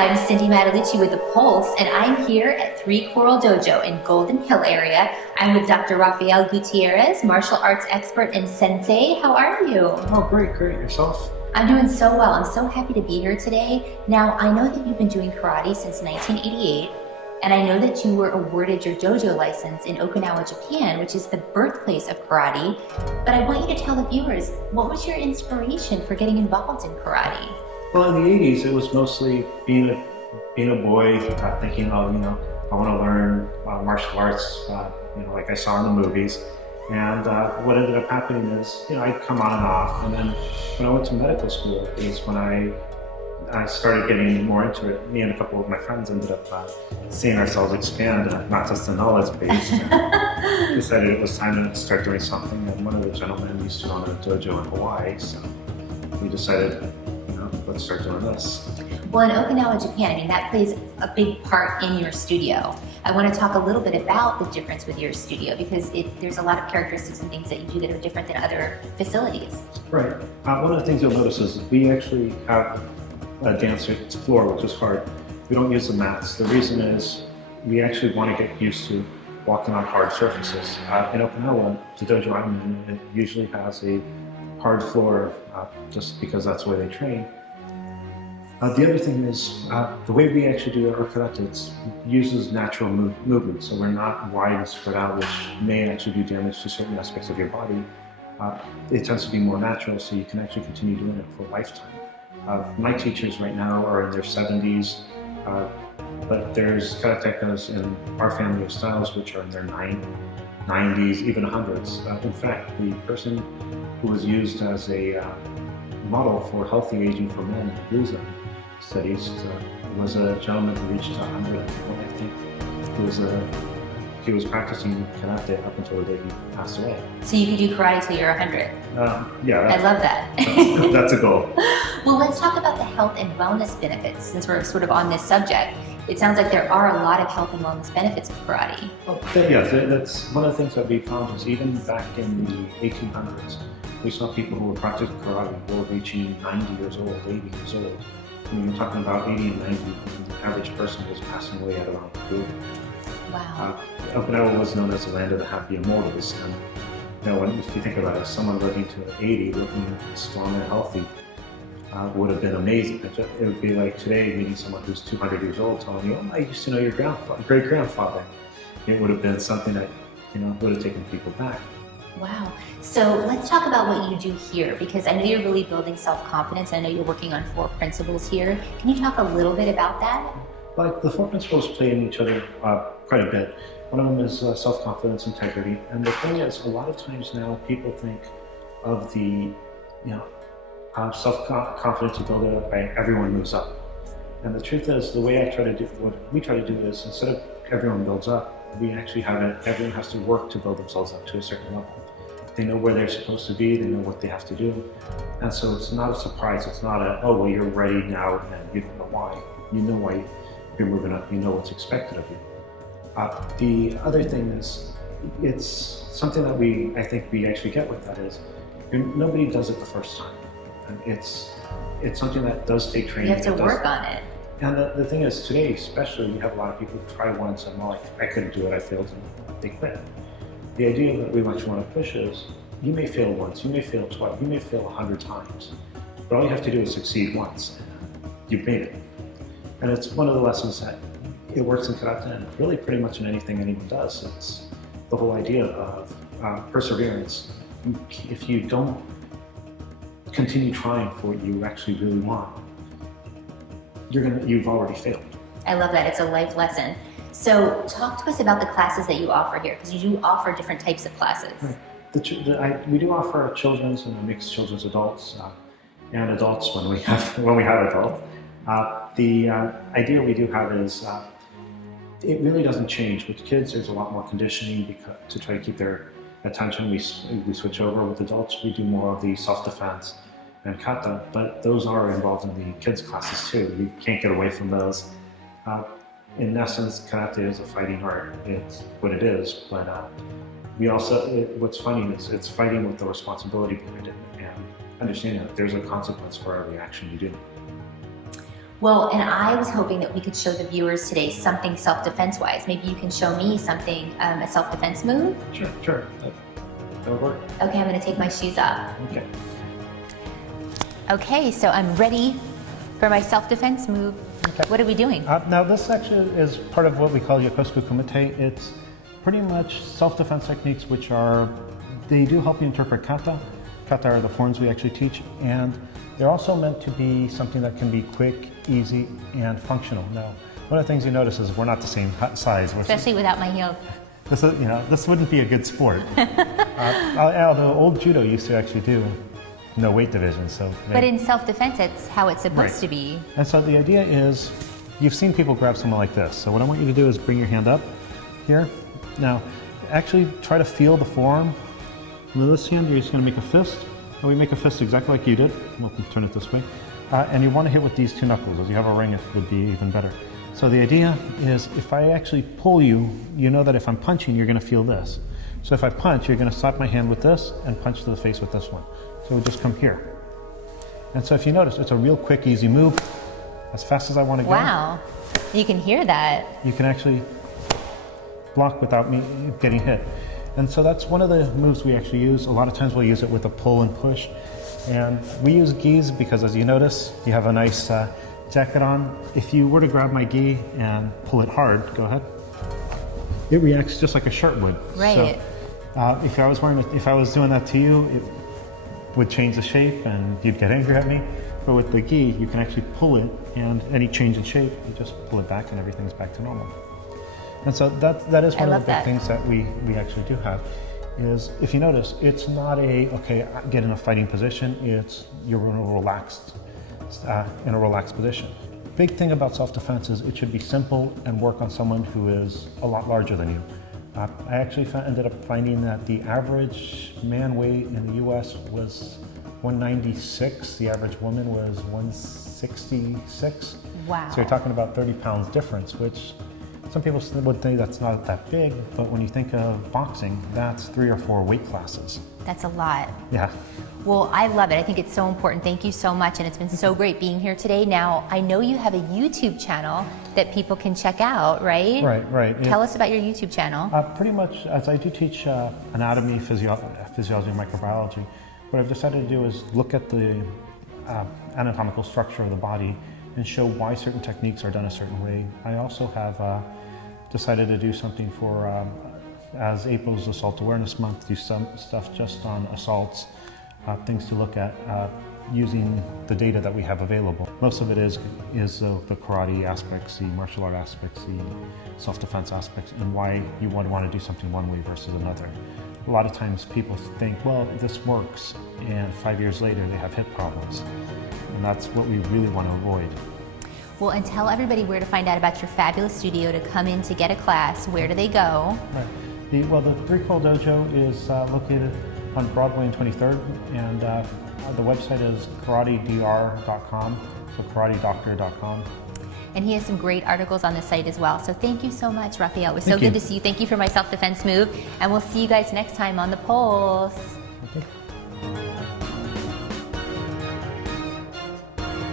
I'm Cindy Matalucci with The Pulse, and I'm here at Three Coral Dojo in Golden Hill area. I'm with Dr. Rafael Gutierrez, martial arts expert and sensei. How are you? Oh, great. Yourself? I'm doing so well. I'm so happy to be here today. Now, I know that you've been doing karate since 1988, and I know that you were awarded your dojo license in Okinawa, Japan, which is the birthplace of karate. But I want you to tell the viewers, what was your inspiration for getting involved in karate? Well, in the 80s, it was mostly being a boy, thinking, I want to learn martial arts, like I saw in the movies. And what ended up happening is, I'd come on and off. And then when I went to medical school is when I started getting more into it. Me and a couple of my friends ended up seeing ourselves expand, not just the knowledge base. And decided it was time to start doing something. And one of the gentlemen used to own a dojo in Hawaii, so we decided, let's start doing this. Well, in Okinawa, Japan, that plays a big part in your studio. I want to talk a little bit about the difference with your studio because there's a lot of characteristics and things that you do that are different than other facilities. Right. One of the things you'll notice is we actually have a dance floor, which is hard. We don't use the mats. The reason is we actually want to get used to walking on hard surfaces. In Okinawa, the dojo I'm in, it usually has a hard floor just because that's the way they train. The other thing is, the way we actually do our karate, it uses natural movement, so we're not wide and spread out, which may actually do damage to certain aspects of your body. It tends to be more natural, so you can actually continue doing it for a lifetime. My teachers right now are in their 70s, but there's karatekas in our family of styles which are in their 90s, even 100s. In fact, the person who was used as a model for healthy aging for men in the Blue Zone studies was a gentleman who reached 100, I think. He was practicing karate up until the day he passed away. So you could do karate till you're 100? Yeah. I love that. That's a goal. Well, let's talk about the health and wellness benefits since we're sort of on this subject. It sounds like there are a lot of health and wellness benefits of karate. Yeah, that's one of the things that we found is even back in the 1800s, we saw people who were practicing karate who were reaching 90 years old, 80 years old. You're talking about 80 and 90, and the average person was passing away at around 40. Wow. Okinawa was known as the land of the happy immortals, and if you think about it, someone living to 80, looking strong and healthy, would have been amazing. It would be like today meeting someone who's 200 years old telling you, I used to know your great-grandfather. It would have been something that would have taken people back. Wow. So let's talk about what you do here, because I know you're really building self-confidence. I know you're working on 4 principles here. Can you talk a little bit about that? Like the 4 principles play in each other quite a bit. One of them is self-confidence, integrity. And the thing is, a lot of times now people think of the, self-confidence to build it up by everyone moves up. And the truth is, the way what we try to do is instead of everyone builds up, we actually have it, everyone has to work to build themselves up to a certain level. They know where they're supposed to be, they know what they have to do. And so it's not a surprise, it's not you're ready now and you don't know why. You know why you're moving up, you know what's expected of you. The other thing is, it's something that I think we actually get with that is, nobody does it the first time. And it's something that does take training. You have to work on it. And the thing is, today especially, you have a lot of people who try once and I couldn't do it, I failed, and they quit. The idea that we much want to push is, you may fail once, you may fail twice, you may fail 100 times, but all you have to do is succeed once, and you've made it. And it's one of the lessons that it works in karate and really pretty much in anything anyone does. It's the whole idea of perseverance. If you don't continue trying for what you actually really want, you've already failed. I love that. It's a life lesson. So talk to us about the classes that you offer here, because you do offer different types of classes. Right. We do offer children's and mixed children's adults, and adults when we have adults. The idea we do have is it really doesn't change. With kids, there's a lot more conditioning to try to keep their attention. We switch over. With adults, we do more of the self-defense and kata, but those are involved in the kids' classes too. You can't get away from those. In essence, karate is a fighting art. It's what it is, but we also, what's funny is it's fighting with the responsibility behind it and understanding that there's a consequence for every action you do. Well, and I was hoping that we could show the viewers today something self-defense wise. Maybe you can show me something, a self-defense move. Sure. That'll work. Okay, I'm gonna take my shoes off. Okay. Okay, so I'm ready for my self-defense move. Okay. What are we doing? Now this actually is part of what we call yokosuka kumite. It's pretty much self-defense techniques they do help you interpret kata. Kata are the forms we actually teach, and they're also meant to be something that can be quick, easy, and functional. Now, one of the things you notice is we're not the same size. Especially without my heels. This wouldn't be a good sport. Although old judo used to actually do no weight division. But in self-defense, it's how it's supposed to be. And so the idea is, you've seen people grab someone like this. So what I want you to do is bring your hand up here. Now, actually try to feel the forearm. With this hand, you're just going to make a fist. And we make a fist exactly like you did. We'll turn it this way. And you want to hit with these two knuckles. As you have a ring, it would be even better. So the idea is, if I actually pull you, you know that if I'm punching, you're going to feel this. So if I punch, you're going to slap my hand with this and punch to the face with this one. So we just come here. And so if you notice, it's a real quick, easy move. As fast as I want to go. Wow, you can hear that. You can actually block without me getting hit. And so that's one of the moves we actually use. A lot of times we'll use it with a pull and push. And we use gis because, as you notice, you have a nice jacket on. If you were to grab my gi and pull it hard, go ahead, it reacts just like a shirt would. Right. So if I was doing that to you, it would change the shape and you'd get angry at me. But with the gi, you can actually pull it, and any change in shape, you just pull it back and everything's back to normal. And so that is one of the big things that we actually do have, is if you notice, it's not okay, get in a fighting position, it's you're in a relaxed position. Big thing about self-defense is it should be simple and work on someone who is a lot larger than you. I actually ended up finding that the average man weight in the US was 196, the average woman was 166. Wow. So you're talking about 30 pounds difference, which some people would think that's not that big, but when you think of boxing, that's 3 or 4 weight classes. That's a lot. Yeah. Well, I love it. I think it's so important. Thank you so much, and it's been so great being here today. Now, I know you have a YouTube channel that people can check out, right? Right. Tell us about your YouTube channel. Pretty much, as I do teach anatomy, physiology, and microbiology, what I've decided to do is look at the anatomical structure of the body and show why certain techniques are done a certain way. I also have decided to do something for, as April's Assault Awareness Month, do some stuff just on assaults, things to look at using the data that we have available. Most of it is the karate aspects, the martial art aspects, the self-defense aspects, and why you would want to do something one way versus another. A lot of times people think, well, this works, and 5 years later they have hip problems. And that's what we really want to avoid. Well, and tell everybody where to find out about your fabulous studio to come in to get a class. Where do they go? Right. The Three-Coil Dojo is located on Broadway and 23rd, and the website is karatedr.com, so karatedoctor.com. And he has some great articles on the site as well. So thank you so much, Raphael. It was so good to see you. Thank you for my self-defense move. And we'll see you guys next time on The Pulse.